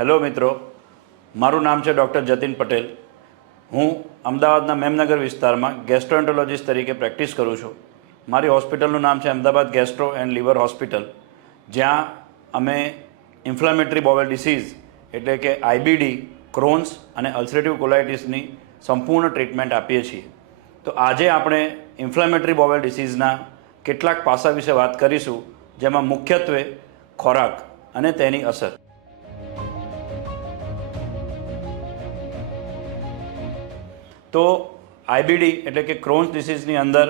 Hello મિત્રો, મારું નામ છે ડૉક્ટર જતીન પટેલ. હું અમદાવાદના મેમનગર વિસ્તારમાં ગેસ્ટ્રોએન્ટરોલોજીસ્ટ તરીકે પ્રેક્ટિસ કરું છું. મારી હોસ્પિટલનું નામ છે Ahmedabad gastro and liver hospital, જ્યાં અમે ઇન્ફ્લામેટરી બોવેલ ડિસીઝ એટલે કે આઈબીડી, ક્રોન્સ અને અલ્સરેટિવ કોલાઇટિસની સંપૂર્ણ ટ્રીટમેન્ટ આપીએ છીએ. તો આજે આપણે ઇન્ફ્લામેટરી બોવેલ ડિસીઝના કેટલાક પાસા વિશે વાત કરીશું, જેમાં મુખ્યત્વે ખોરાક અને તેની અસર. તો આઈબીડી એટલે કે ક્રોન્સ ડિસીઝની અંદર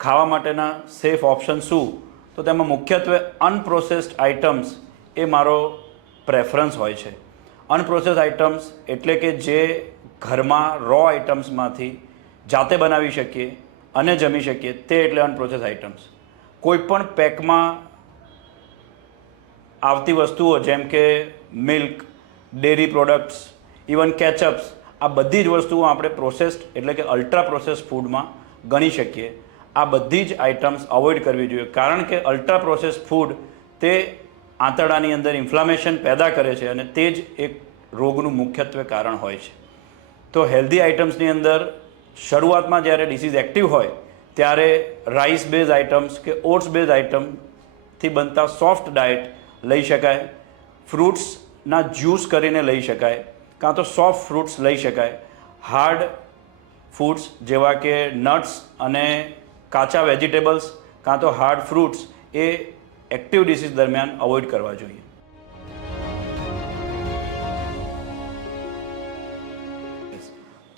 ખાવા માટેના સેફ ઓપ્શન શું? તો તેમાં મુખ્યત્વે અનપ્રોસેસ્ડ આઇટમ્સ એ મારો પ્રેફરન્સ હોય છે. અનપ્રોસેસ્ડ આઇટમ્સ એટલે કે જે ઘરમાં રો આઇટમ્સમાંથી જાતે બનાવી શકીએ અને જમી શકીએ, તે એટલે અનપ્રોસેસ્ડ આઇટમ્સ. કોઈપણ પેકમાં આવતી વસ્તુઓ જેમ કે મિલ્ક, ડેરી પ્રોડક્ટ્સ, ઇવન કેચઅપ્સ, આ બધી જ વસ્તુઓ આપણે પ્રોસેસ્ડ એટલે કે અલ્ટ્રા પ્રોસેસ્ડ ફૂડમાં ગણી શકીએ. આ બધી જ આઇટમ્સ અવોઇડ કરવી જોઈએ, કારણ કે અલ્ટ્રા પ્રોસેસ્ડ ફૂડ તે આંતરડાની અંદર ઇન્ફ્લામેશન પેદા કરે છે અને તે જ એક રોગનું મુખ્યત્વે કારણ હોય છે. તો હેલ્ધી આઇટમ્સની અંદર શરૂઆતમાં જ્યારે ડિસીઝ એક્ટિવ હોય ત્યારે રાઈસ બેઝ આઇટમ્સ કે ઓટ્સ બેઝ આઇટમથી બનતા સોફ્ટ ડાયટ લઈ શકાય. ફ્રૂટ્સના જ્યુસ કરીને લઈ શકાય, કાં તો સોફ્ટ ફ્રૂટ્સ લઈ શકાય. હાર્ડ ફૂડ્સ જેવા કે નટ્સ અને કાચા વેજીટેબલ્સ કાં તો હાર્ડ ફ્રૂટ્સ એ એક્ટિવ ડિસીઝ દરમિયાન અવોઇડ કરવા જોઈએ.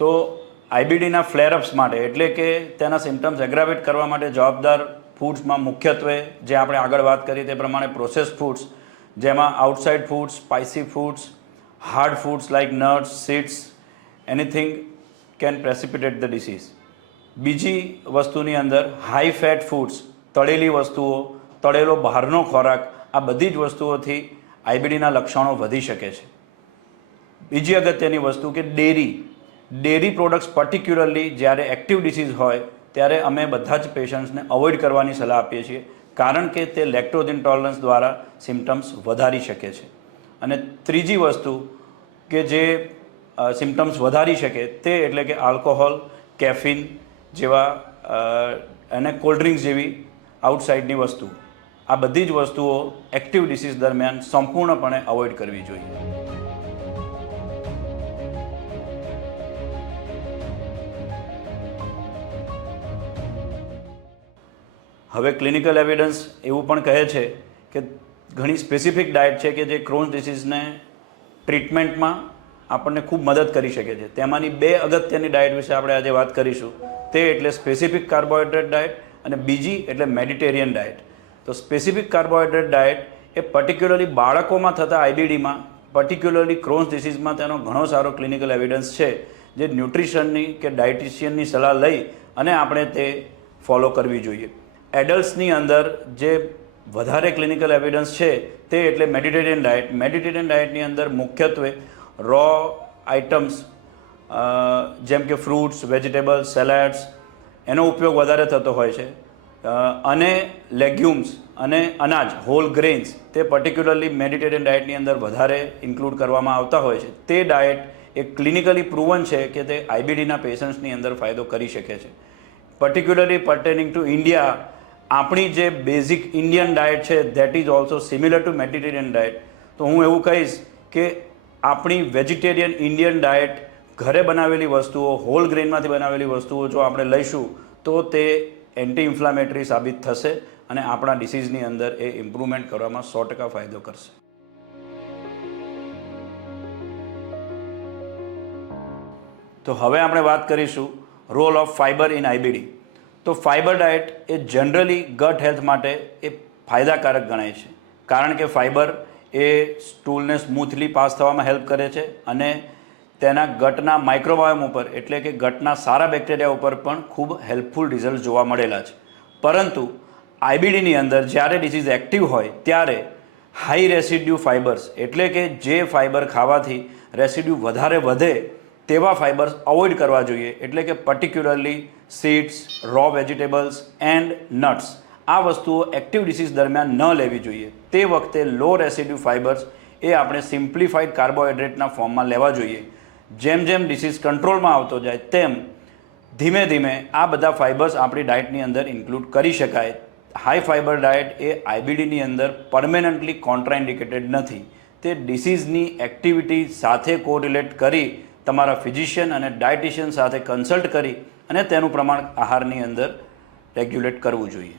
તો આઈબીડીના ફ્લેરઅપ્સ માટે એટલે કે તેના સિમ્ટમ્સ એગ્રાવેટ કરવા માટે જવાબદાર ફૂડ્સમાં મુખ્યત્વે જે આપણે આગળ વાત કરી તે પ્રમાણે પ્રોસેસ્ડ ફૂડ્સ, જેમાં outside foods, spicy foods, hard foods like nuts, seeds, anything can precipitate the disease. બીજી વસ્તુની અંદર હાઈ ફેટ ફૂડ્સ, તળેલી વસ્તુઓ, તળેલો બહારનો ખોરાક, આ બધી જ વસ્તુઓથી આઈબીડીના લક્ષણો વધી શકે છે. બીજી અગત્યની વસ્તુ કે ડેરી પ્રોડક્ટ્સ પર્ટિક્યુલરલી જ્યારે એક્ટિવ ડિસીઝ હોય ત્યારે અમે બધા જ પેશન્ટ્સને અવોઇડ કરવાની સલાહ આપીએ છીએ, કારણ કે તે લેક્ટોઝ ઇન્ટોલરન્સ દ્વારા સિમ્ટમ્સ વધારી શકે છે. અને ત્રીજી વસ્તુ કે જે સિમ્ટમ્સ વધારી શકે તે એટલે કે આલ્કોહોલ, કેફીન જેવા અને કોલ્ડ ડ્રિંક્સ જેવી આઉટસાઇડની વસ્તુ, આ બધી જ વસ્તુઓ એક્ટિવ ડિસીઝ દરમિયાન સંપૂર્ણપણે અવોઇડ કરવી જોઈએ. હવે ક્લિનિકલ એવિડન્સ એવું પણ કહે છે કે ઘણી સ્પેસિફિક ડાયટ છે કે જે ક્રોન્સ ડિસીઝને ટ્રીટમેન્ટમાં આપણને ખૂબ મદદ કરી શકે છે. તેમાંની બે અગત્યની ડાયટ વિશે આપણે આજે વાત કરીશું. તે એટલે સ્પેસિફિક કાર્બોહાઈડ્રેટ ડાયટ અને બીજી એટલે મેડિટેરિયન ડાયટ. તો સ્પેસિફિક કાર્બોહાઈડ્રેટ ડાયટ એ પર્ટિક્યુલરલી બાળકોમાં થતા આઈબીડીમાં, પર્ટિક્યુલરલી ક્રોન્સ ડિસીઝમાં તેનો ઘણો સારો ક્લિનિકલ એવિડન્સ છે, જે ન્યુટ્રિશનની કે ડાયટિશિયનની સલાહ લઈ અને આપણે તે ફોલો કરવી જોઈએ. એડલ્ટ્સની અંદર જે વધારે ક્લિનિકલ એવિડન્સ છે તે એટલે મેડિટેરિયન ડાયટ. મેડિટેરિયન ડાયટની અંદર મુખ્યત્વે રો આઇટમ્સ જેમ કે ફ્રૂટ્સ, વેજીટેબલ્સ, સેલેડ્સ એનો ઉપયોગ વધારે થતો હોય છે. અને લેગ્યુમ્સ અને અનાજ, હોલ ગ્રેન્સ, તે પર્ટિક્યુલરલી મેડિટેરિયન ડાયટની અંદર વધારે ઇન્ક્લુડ કરવામાં આવતા હોય છે. તે ડાયટ એ ક્લિનિકલી પ્રૂવન છે કે તે આઈબીડીના પેશન્ટ્સની અંદર ફાયદો કરી શકે છે. પર્ટિક્યુલરલી પર્ટેનિંગ ટુ ઇન્ડિયા, આપણી જે બેઝિક ઇન્ડિયન ડાયટ છે that is also similar two Mediterranean diet. તો હું એવું કહીશ કે આપણી વેજીટેરિયન ઇન્ડિયન ડાયટ, ઘરે બનાવેલી વસ્તુઓ, હોલ ગ્રેનમાંથી બનાવેલી વસ્તુઓ જો આપણે લઈશું તો તે એન્ટી ઇન્ફ્લામેટરી સાબિત થશે અને આપણા ડિસીઝની અંદર એ ઇમ્પ્રુવમેન્ટ કરવામાં 100% ફાયદો કરશે. તો હવે આપણે વાત કરીશું રોલ ઓફ ફાઇબર ઇન આઈબીડી. તો ફાઇબર ડાયટ એ જનરલી ગટ હેલ્થ માટે એ ફાયદાકારક ગણાય છે, કારણ કે ફાઇબર એ સ્ટૂલને સ્મૂથલી પાસ થવામાં હેલ્પ કરે છે અને તેના ગટના માઇક્રોબાયોમ ઉપર એટલે કે ગટના સારા બેક્ટેરિયા ઉપર પણ ખૂબ હેલ્પફુલ રિઝલ્ટ જોવા મળેલા છે. પરંતુ આઈબીડીની અંદર જ્યારે ડિસીઝ એક્ટિવ હોય ત્યારે હાઈ રેસિડ્યુ ફાઇબર્સ એટલે કે જે ફાઇબર ખાવાથી રેસિડ્યુ વધારે વધે તેવા ફાઇબર્સ અવોઇડ કરવા જોઈએ. એટલે કે particularly seeds, raw vegetables and nuts, આ વસ્તુઓ એક્ટિવ ડિસીઝ દરમિયાન ન લેવી જોઈએ. તે વખતે લો રેસિડ્યુ ફાઇબર્સ એ આપણે સિમ્પ્લિફાઈડ કાર્બોહાઈડ્રેટના ફોર્મમાં લેવા જોઈએ. જેમ જેમ ડિસીઝ કંટ્રોલમાં આવતો જાય તેમ ધીમે ધીમે આ બધા ફાઇબર્સ આપણી ડાયટની અંદર ઇન્ક્લુડ કરી શકાય. હાઈ ફાઇબર ડાયટ એ આઈબીડીની અંદર પરમેનન્ટલી કોન્ટ્રાઇન્ડિકેટેડ નથી. તે ડિસીઝની એક્ટિવિટી સાથે કોરિલેટ કરી તમારા ફિઝિશિયન અને ડાયટિશિયન સાથે કન્સલ્ટ કરી અને તેનું પ્રમાણ આહારની અંદર રેગ્યુલેટ કરવું જોઈએ.